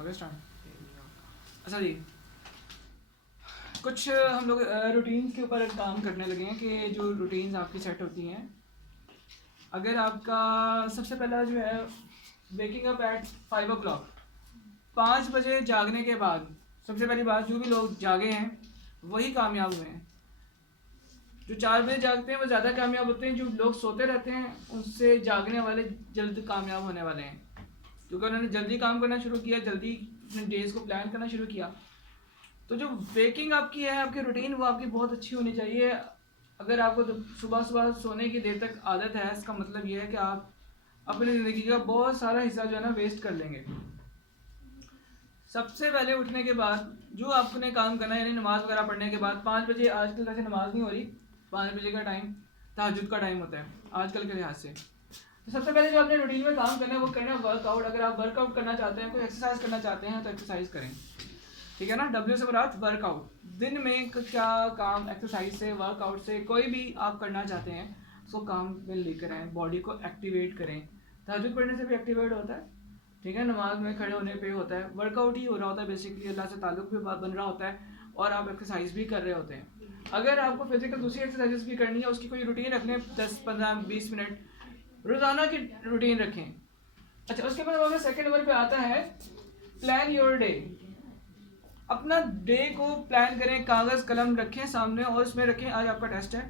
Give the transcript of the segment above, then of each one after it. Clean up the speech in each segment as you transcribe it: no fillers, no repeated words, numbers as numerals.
Okay start. अच्छा जी, कुछ हम लोग रूटीन के ऊपर काम करने लगे हैं कि जो रूटीन्स आपकी सेट होती हैं, अगर आपका सबसे पहला जो है वेकिंग अप एट 5 o'clock, 5 बजे जागने के बाद सबसे पहली बात, जो भी लोग जागे हैं वही कामयाब हुए हैं। जो 4 बजे जागते हैं वो ज़्यादा कामयाब होते हैं, जो लोग सोते रहते हैं उनसे जागने वाले जल्द कामयाब होने वाले हैं, क्योंकि उन्होंने जल्दी काम करना शुरू किया, जल्दी अपने डेज को प्लान करना शुरू किया। तो जो वेकिंग आपकी है, आपकी रूटीन, वो आपकी बहुत अच्छी होनी चाहिए। अगर आपको तो सुबह सुबह सोने की देर तक आदत है, इसका मतलब ये है कि आप अपनी ज़िंदगी का बहुत सारा हिस्सा जो है ना वेस्ट कर लेंगे। सबसे पहले उठने के बाद जो आपने काम करना है, यानी नमाज़ वगैरह पढ़ने के बाद 5 बजे, आजकल वैसे नमाज नहीं हो रही, 5 बजे का टाइम तहज्जुद का टाइम होता है आजकल के लिहाज से। तो सबसे पहले जो आपने रूटीन में काम करना है वो करना है वर्कआउट। अगर आप वर्कआउट करना चाहते हैं, कोई एक्सरसाइज करना चाहते हैं तो एक्सरसाइज करें, ठीक है ना। डब्ल्यू से मुराद वर्कआउट। दिन में क्या काम एक्सरसाइज से, वर्कआउट से, कोई भी आप करना चाहते हैं उसको काम में लेकर आएँ, बॉडी को एक्टिवेट करें। तहज्जुद पढ़ने से भी एक्टिवेट होता है, ठीक है, नमाज में खड़े होने पे होता है, वर्कआउट ही हो रहा होता है बेसिकली, अल्लाह से ताल्लुक भी बन रहा होता है और आप एक्सरसाइज भी कर रहे होते हैं। अगर आपको फिजिकल दूसरी एक्सरसाइजेस भी करनी है, उसकी कोई रूटीन रख लें, 10, 15, 20 मिनट रोज़ाना की रूटीन रखें। अच्छा, उसके बाद अगर सेकेंड नंबर पे आता है प्लान योर डे। अपना डे को प्लान करें, कागज़ कलम रखें सामने और उसमें रखें आज आपका टेस्ट है।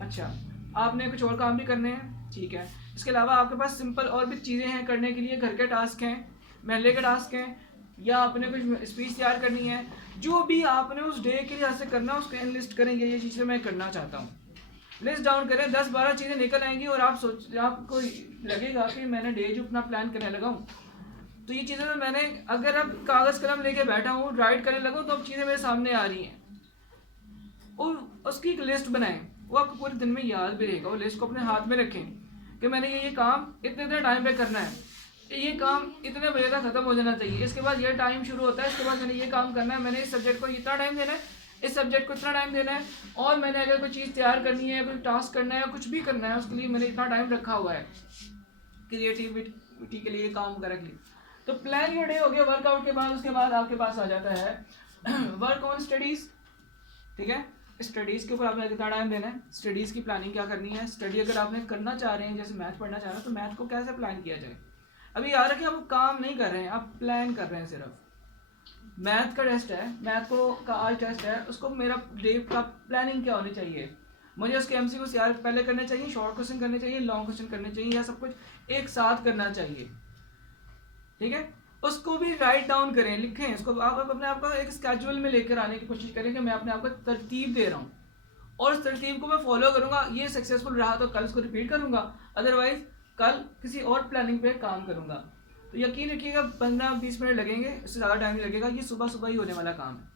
अच्छा, आपने कुछ और काम भी करने हैं, ठीक है, इसके अलावा आपके पास सिंपल और भी चीज़ें हैं करने के लिए, घर के टास्क हैं, महल्ले के टास्क हैं, या आपने कुछ स्पीच तैयार करनी है, जो भी आपने उस डे के लिहाज से करना है उसको एनलिस्ट करें, ये चीज़ें मैं करना चाहता हूँ, लिस्ट डाउन करें। 10-12 चीज़ें निकल आएंगी और आपको लगेगा कि मैंने डे जो अपना प्लान करने लगा हूँ तो ये चीज़ें मैंने, अगर अब कागज़ कलम लेके बैठा हूँ, राइट करने लगा तो अब चीज़ें मेरे सामने आ रही हैं, और उसकी एक लिस्ट बनाएं, वो आपको पूरे दिन में याद भी रहेगा। वो लिस्ट को अपने हाथ में रखें कि मैंने ये काम इतने इतने टाइम पे करना है, ये काम इतने बजे तक ख़त्म हो जाना चाहिए, इसके बाद ये टाइम शुरू होता है, इसके बाद मैंने ये काम करना है, मैंने इस सब्जेक्ट को इतना टाइम देना है, इस सब्जेक्ट को इतना टाइम देना है, और मैंने अगर कोई चीज़ तैयार करनी है, कोई टास्क करना है, कुछ भी करना है, उसके लिए मैंने इतना टाइम रखा हुआ है, क्रिएटिविटी के लिए, काम वगैरह के लिए। तो प्लान योर डे हो गया वर्कआउट के बाद। उसके बाद आपके पास आ जाता है वर्क ऑन स्टडीज़, ठीक है। स्टडीज़ के ऊपर आपने कितना टाइम देना है, स्टडीज़ की प्लानिंग क्या करनी है। स्टडी अगर आपने करना चाह रहे हैं, जैसे मैथ पढ़ना चाह रहे हैं, तो मैथ को कैसे प्लान किया जाए। अभी याद रखिए, आप काम नहीं कर रहे हैं, आप प्लान कर रहे हैं सिर्फ। मैथ का टेस्ट है, मैथ को का आज टेस्ट है, उसको मेरा डे का प्लानिंग क्या होनी चाहिए, मुझे उसके एमसीक्यू यार पहले करने चाहिए, शॉर्ट क्वेश्चन करने चाहिए, लॉन्ग क्वेश्चन करने चाहिए, या सब कुछ एक साथ करना चाहिए, ठीक है। उसको भी राइट डाउन करें, लिखें उसको। आप अपने आप को एक स्केड्यूल में लेकर आने की कोशिश करें कि मैं अपने आप को तरतीब दे रहा हूँ और उस तरतीब को मैं फॉलो करूँगा। ये सक्सेसफुल रहा तो कल उसको रिपीट करूँगा, अदरवाइज कल किसी और प्लानिंग पे काम करूँगा। तो यकीन रखिएगा 15-20 मिनट लगेंगे, इससे ज़्यादा टाइम नहीं लगेगा, ये सुबह सुबह ही होने वाला काम है।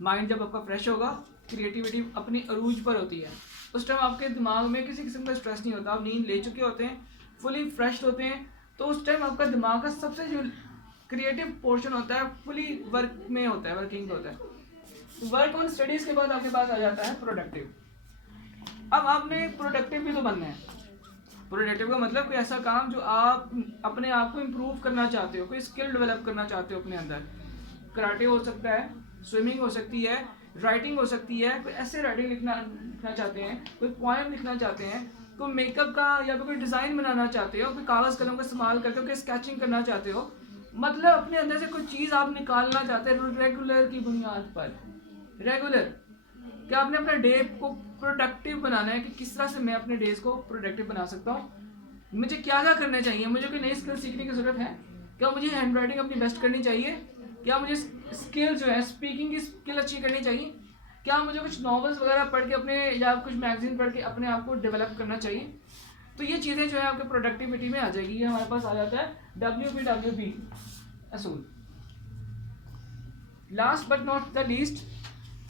माइंड जब आपका फ्रेश होगा, क्रिएटिविटी अपनी अरूज पर होती है, उस टाइम आपके दिमाग में किसी किस्म का स्ट्रेस नहीं होता, आप नींद ले चुके होते हैं, फुली फ्रेश होते हैं, तो उस टाइम आपका दिमाग का सबसे जो क्रिएटिव पोर्शन होता है फुली वर्क में होता है, वर्किंग होता है। वर्क ऑन स्टडीज़ के बाद आपके पास आ जाता है प्रोडक्टिव। अब आपने प्रोडक्टिव भी तो बनना है। प्रोडक्टिव का मतलब कोई ऐसा काम जो आप अपने आप को इम्प्रूव करना चाहते हो, कोई स्किल डेवलप करना चाहते हो अपने अंदर। कराटे हो सकता है, स्विमिंग हो सकती है, राइटिंग हो सकती है, कोई ऐसे राइटिंग लिखना चाहते हैं, कोई पोएम लिखना चाहते हैं, कोई मेकअप का या फिर कोई डिज़ाइन बनाना चाहते हो, कोई कागज़ कलम का इस्तेमाल करके कोई स्केचिंग करना चाहते हो, मतलब अपने अंदर से कोई चीज़ आप निकालना चाहते हैं रेगुलर की बुनियाद पर। रेगुलर कि आपने अपने डे को प्रोडक्टिव बनाना है कि किस तरह से मैं अपने डेज को प्रोडक्टिव बना सकता हूँ, मुझे क्या क्या करना चाहिए, मुझे कोई नई स्किल सीखने की ज़रूरत है क्या, मुझे हैंड राइटिंग अपनी बेस्ट करनी चाहिए क्या, मुझे स्किल जो है स्पीकिंग की स्किल अच्छी करनी चाहिए क्या, मुझे कुछ नॉवेल्स वगैरह पढ़ के अपने, या कुछ मैगजीन पढ़ के अपने आप को डेवलप करना चाहिए। तो ये चीज़ें जो है आपके प्रोडक्टिविटी में आ जाएगी। ये हमारे पास आ जाता है WPWP असूल। Last but not the least,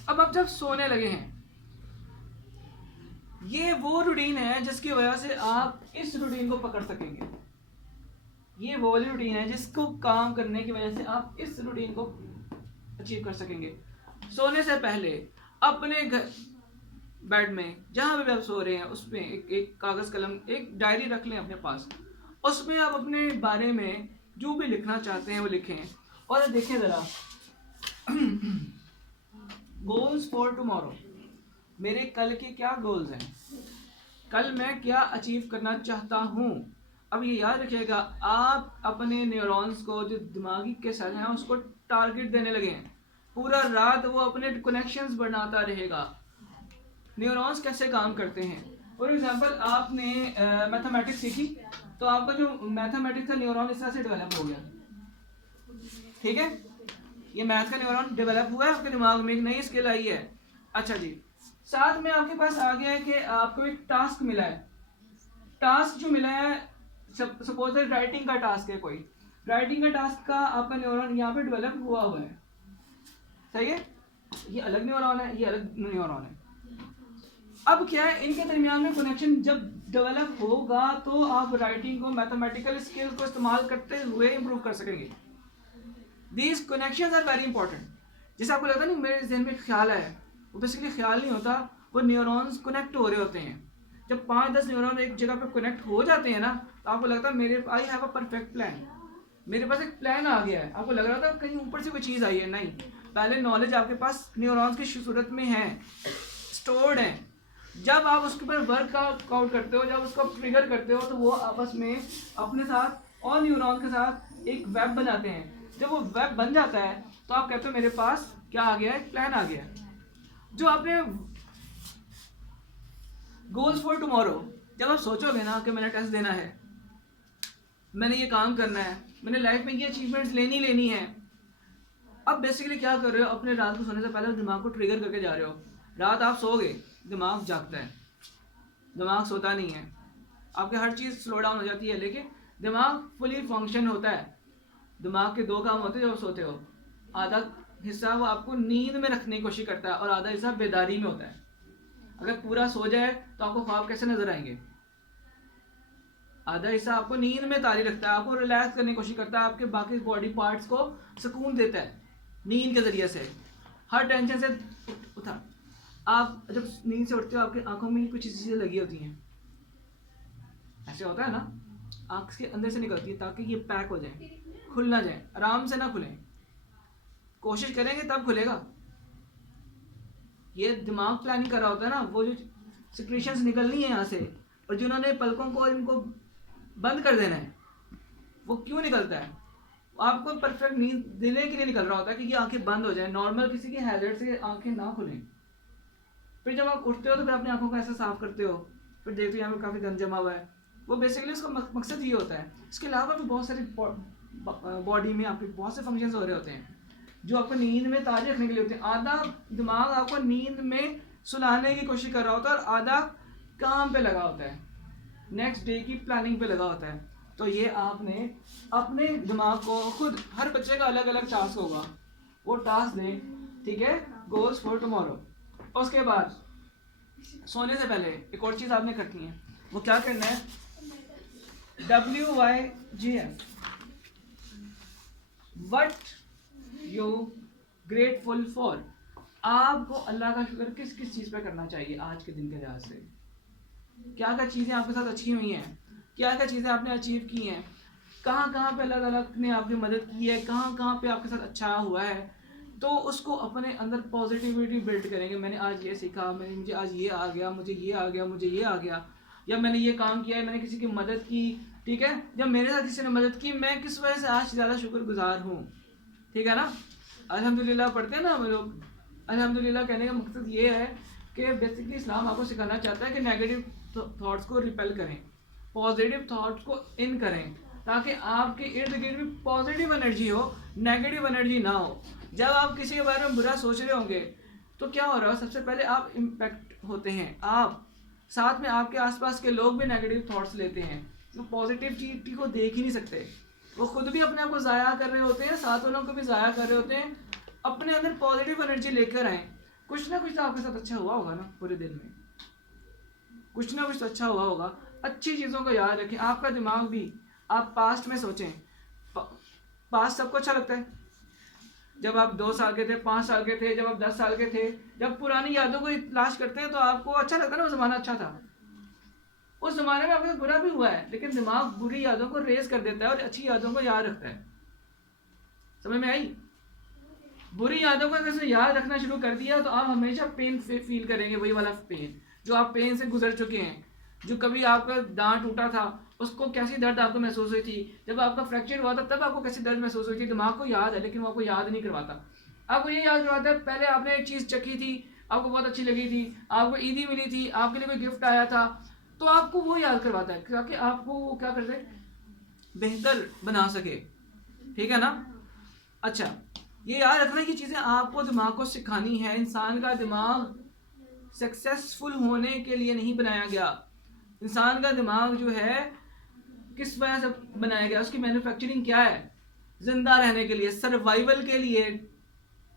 अब आप जब सोने लगे हैं, ये वो रूटीन है जिसकी वजह से आप इस रूटीन को पकड़ सकेंगे। ये वो वाली रूटीन है जिसको काम करने की वजह से आप इस रूटीन को अचीव कर सकेंगे। सोने से पहले अपने घर बेड में जहाँ भी आप सो रहे हैं उसमें एक कागज़ कलम, एक डायरी रख लें अपने पास। उसमें आप अपने बारे में जो भी लिखना चाहते हैं वो लिखें, और देखिए ज़रा, गोल्स फॉर टुमारो, मेरे कल के क्या गोल्स हैं, कल मैं क्या अचीव करना चाहता हूँ। अब ये याद रखिएगा, आप अपने न्यूरॉन्स को, जो दिमागी के सेल हैं, उसको टारगेट देने लगे हैं। पूरा रात वो अपने कनेक्शंस बनाता रहेगा। न्यूरॉन्स कैसे काम करते हैं, फॉर एग्जांपल आपने मैथमेटिक्स सीखी, तो आपका जो मैथमेटिक्स का न्यूरॉन इस तरह से डेवलप हो गया, ठीक है, ये मैथ का न्यूरॉन डेवलप हुआ है, आपके दिमाग में एक नई स्किल आई है। अच्छा जी, साथ में आपके पास आ गया है कि आपको एक टास्क मिला है। टास्क जो मिला है, सपोज राइटिंग का टास्क है, कोई राइटिंग का टास्क का आपका न्यूरॉन यहाँ पे डेवलप हुआ हुआ है, सही है, ये अलग न्यूरॉन है, ये अलग न्यूरॉन है। अब क्या है, इनके दरमियान में कनेक्शन जब डेवलप होगा तो आप राइटिंग को, मैथमेटिकल स्किल्स को इस्तेमाल करते हुए इम्प्रूव कर सकेंगे। These connections are very important. जैसे आपको लगता है नहीं मेरे जहन में ख्याल है, वो बेसिकली ख्याल नहीं होता, वो न्यूरॉन्स कनेक्ट हो रहे होते हैं। जब 5-10 न्यूरॉन एक जगह पे कनेक्ट हो जाते हैं ना, तो आपको लगता है मेरे I have a perfect plan, मेरे पास एक प्लान आ गया है। आपको लग रहा था कहीं ऊपर से कोई चीज़ आई है, नहीं, पहले नॉलेज आपके पास न्यूरॉन्स की सूरत में है, स्टोर्ड है। जब आप उसके ऊपर वर्क आउट करते हो, जब उसको ट्रिगर करते हो, तो वो आपस में अपने साथ और न्यूरॉन के साथ एक वेब बनाते हैं। जब वो वेब बन जाता है तो आप कहते हो मेरे पास क्या आ गया है, एक प्लान आ गया है। जो आपने गोल्स फॉर टुमारो, जब आप सोचोगे ना कि मैंने टेस्ट देना है, मैंने ये काम करना है, मैंने लाइफ में ये अचीवमेंट्स लेनी है, अब बेसिकली क्या कर रहे हो, अपने रात को सोने से पहले दिमाग को ट्रिगर करके जा रहे हो। रात आप सोओगे, दिमाग जागता है, दिमाग सोता नहीं है, आपकी हर चीज़ स्लो डाउन हो जाती है, लेकिन दिमाग फुली फंक्शन होता है। दिमाग के 2 काम होते हैं जब आप सोते हो, आधा हिस्सा वो आपको नींद में रखने की कोशिश करता है और आधा हिस्सा बेदारी में होता है। अगर पूरा सो जाए तो आपको ख्वाब कैसे नजर आएंगे। आधा हिस्सा आपको नींद में तारी रखता है, आपको रिलैक्स करने की कोशिश करता है, आपके बाकी बॉडी पार्ट्स को सुकून देता है नींद के जरिए से, हर टेंशन से उठा। आप जब नींद से उठते हो, आपकी आंखों में कुछ चीज़ें लगी होती हैं, ऐसे होता है ना, आंख के अंदर से निकलती है ताकि ये पैक हो जाए, खुल ना जाए, आराम से ना खुलें, कोशिश करेंगे तब खुलेगा। ये दिमाग प्लानिंग कर रहा होता है ना, वो जो सिक्रेशंस निकलनी है यहाँ से, और जिन्होंने पलकों को इनको बंद कर देना है, वो क्यों निकलता है, आपको परफेक्ट नींद देने के लिए निकल रहा होता है कि ये आंखें बंद हो जाए, नॉर्मल किसी की हैजर्ड से आंखें ना खुलें। फिर जब आप उठते हो तो फिर अपनी आंखों को ऐसे साफ करते हो, फिर देखते हो यहाँ पे काफ़ी गंद जमा हुआ है, वो बेसिकली उसका मकसद ये होता है। इसके अलावा भी बहुत सारे बॉडी में आपके बहुत से फंक्शंस हो रहे होते हैं जो आपको नींद में ताज़ा रखने के लिए होते हैं। आधा दिमाग आपको नींद में सुलाने की कोशिश कर रहा होता है और आधा काम पे लगा होता है, नेक्स्ट डे की प्लानिंग पे लगा होता है। तो ये आपने अपने दिमाग को खुद, हर बच्चे का अलग अलग टास्क होगा, वो टास्क दें, ठीक है, गोल्स फॉर टुमारो। उसके बाद सोने से पहले एक और चीज़ आपने करनी है, वो क्या करना है, WYGF, what you grateful for. आपको अल्लाह का शुक्र किस किस चीज़ पे करना चाहिए आज के दिन के लिहाज से, क्या क्या चीज़ें आपके साथ अच्छी हुई हैं, क्या क्या चीज़ें आपने अचीव की हैं, कहाँ कहाँ पे अल्लाह ताला ने आपकी मदद की है, कहाँ कहाँ पे आपके साथ अच्छा हुआ है। तो उसको अपने अंदर पॉजिटिविटी बिल्ड करेंगे, मैंने आज ये सीखा, मुझे आज ये आ गया, मुझे ये आ गया, मुझे ये आ गया, या मैंने ये काम किया है, मैंने किसी की मदद की, ठीक है, जब मेरे साथ किसी ने मदद की, मैं किस वजह से आज ज़्यादा शुक्रगुजार हूँ, ठीक है ना। अल्हम्दुलिल्लाह पढ़ते हैं ना हम लोग, अल्हम्दुलिल्लाह कहने का मकसद ये है कि बेसिकली इस्लाम आपको सिखाना चाहता है कि नेगेटिव थॉट्स को रिपेल करें, पॉजिटिव थॉट्स को इन करें, ताकि आपके इर्द गिर्द भी पॉजिटिव एनर्जी हो, नेगेटिव एनर्जी ना हो। जब आप किसी के बारे में बुरा सोच रहे होंगे तो क्या हो रहा है, सबसे पहले आप इम्पैक्ट होते हैं, आप साथ में आपके आसपास के लोग भी नेगेटिव थॉट्स लेते हैं, तो पॉजिटिविटी को देख ही नहीं सकते, वो खुद भी अपने आप को ज़ाया कर रहे होते हैं, साथ वालों को भी ज़ाया कर रहे होते हैं। अपने अंदर पॉजिटिव एनर्जी लेकर आए, कुछ ना कुछ तो आपके साथ अच्छा हुआ होगा ना, पूरे दिन में कुछ ना कुछ तो अच्छा हुआ होगा। अच्छी चीज़ों को याद रखें, आपका दिमाग भी, आप पास्ट में सोचें, पास्ट सबको अच्छा लगता है, जब आप 2 साल के थे, 5 साल के थे, जब आप 10 साल के थे, जब पुरानी यादों को तलाश करते हैं तो आपको अच्छा लगता है ना, वो ज़माना अच्छा था, उस ज़माने में आपके साथ बुरा भी हुआ है, लेकिन दिमाग बुरी यादों को रेज कर देता है और अच्छी यादों को याद रखता है। समझ में आई? बुरी यादों को अगर याद रखना शुरू कर दिया तो आप हमेशा पेन फील करेंगे, वही वाला पेन जो आप पेन से गुजर चुके हैं। जो कभी आपका दांत टूटा था, उसको कैसी दर्द आपको महसूस हुई थी, जब आपका फ्रैक्चर हुआ था तब आपको कैसी दर्द महसूस हुई थी। दिमाग को याद है लेकिन वो आपको याद नहीं करवाता। आपको ये याद करवाता है पहले आपने एक चीज़ चखी थी, आपको बहुत अच्छी लगी थी, आपको ईदी मिली थी, आपके लिए कोई गिफ्ट आया था, तो आपको वो याद करवाता है ताकि आपको वो क्या कर दे, बेहतर बना सके। ठीक है ना? अच्छा, ये याद रखना कि चीज़ें आपको दिमाग को सिखानी है। इंसान का दिमाग सक्सेसफुल होने के लिए नहीं बनाया गया। इंसान का दिमाग जो है किस वजह से बनाया गया, उसकी मैन्युफैक्चरिंग क्या है? जिंदा रहने के लिए, सर्वाइवल के लिए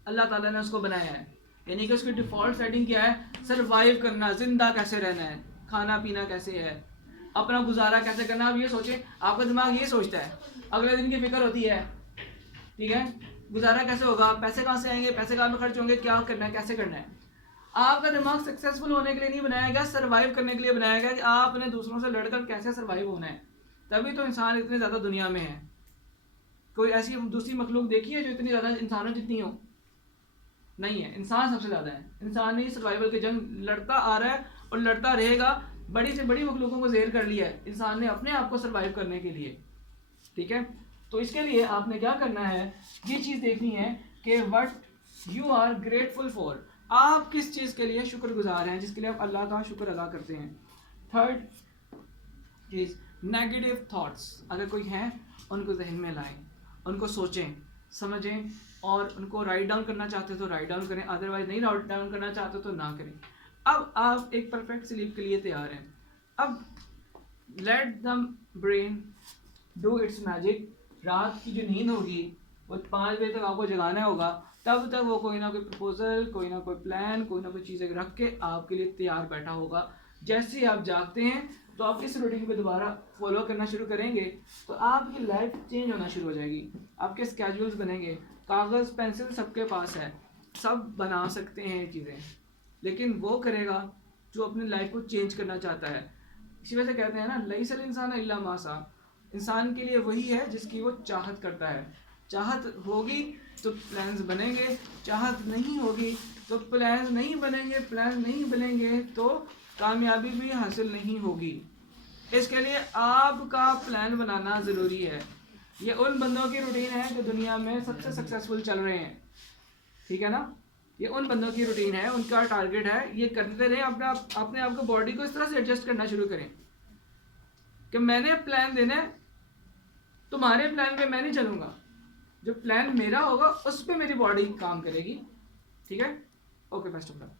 अल्लाह ताला ने उसको बनाया है। यानी कि उसकी डिफॉल्ट सेटिंग क्या है? सर्वाइव करना, जिंदा कैसे रहना है, खाना पीना कैसे है, अपना गुजारा कैसे करना। आप ये सोचें, आपका दिमाग ये सोचता है, अगले दिन की फिक्र होती है, ठीक है, गुजारा कैसे होगा, पैसे कहाँ से आएंगे, पैसे कहाँ में खर्च होंगे, क्या करना है, कैसे करना है। आपका दिमाग सक्सेसफुल होने के लिए नहीं बनाया गया, सर्वाइव करने के लिए बनाया गया कि आपने दूसरों से लड़कर कैसे सर्वाइव होना है। तभी तो इंसान इतने ज़्यादा दुनिया में है। कोई ऐसी दूसरी मखलूक देखी है जो इतनी ज़्यादा इंसानों जितनी हो? नहीं है, इंसान सबसे ज़्यादा है। इंसान ही सर्वाइवल की जंग लड़ता आ रहा है और लड़ता रहेगा। बड़ी से बड़ी मखलूकों को ज़ेर कर लिया है इंसान ने अपने आप को सर्वाइव करने के लिए। ठीक है, तो इसके लिए आपने क्या करना है, ये चीज़ देखनी है कि what you are grateful for. आप किस चीज़ के लिए शुक्रगुजार हैं, जिसके लिए आप अल्लाह का शुक्र अदा करते हैं। Third is negative thoughts. अगर कोई हैं उनको जहन में लाएं, उनको सोचें समझें और उनको राइट डाउन करना चाहते तो राइट डाउन करें, अदरवाइज नहीं राइट डाउन करना चाहते तो ना करें। अब आप एक परफेक्ट स्लीप के लिए तैयार हैं। अब let the brain do it's magic. रात की जो नींद होगी वो 5 बजे तक आपको जगाना होगा। तब तक वो कोई ना कोई प्रपोजल, कोई ना कोई प्लान, कोई ना कोई चीज़ें रख के आपके लिए तैयार बैठा होगा। जैसे ही आप जागते हैं तो आप इस रूटीन को दोबारा फॉलो करना शुरू करेंगे तो आपकी लाइफ चेंज होना शुरू हो जाएगी। आपके स्केड्यूल्स बनेंगे। कागज़ पेंसिल सबके पास है, सब बना सकते हैं ये चीज़ें, लेकिन वो करेगा जो अपनी लाइफ को चेंज करना चाहता है। इसी वजह से कहते हैं ना, लईसल इंसान इल्ला मा सा। इंसान के लिए वही है जिसकी वो चाहत करता है। चाहत होगी तो प्लान्स बनेंगे, चाहत नहीं होगी तो प्लान्स नहीं बनेंगे, प्लान्स नहीं बनेंगे तो कामयाबी भी हासिल नहीं होगी। इसके लिए आपका प्लान बनाना ज़रूरी है। ये उन बंदों की रूटीन है जो दुनिया में सबसे सक्सेसफुल चल रहे हैं। ठीक है ना? ये उन बंदों की रूटीन है, उनका टारगेट है। ये करते रहें, अपने आप को बॉडी को इस तरह से एडजस्ट करना शुरू करें कि मैंने प्लान देना है, तुम्हारे प्लान पे मैं नहीं चलूँगा, जो प्लान मेरा होगा उस पर मेरी बॉडी काम करेगी। ठीक है? Okay, best of luck.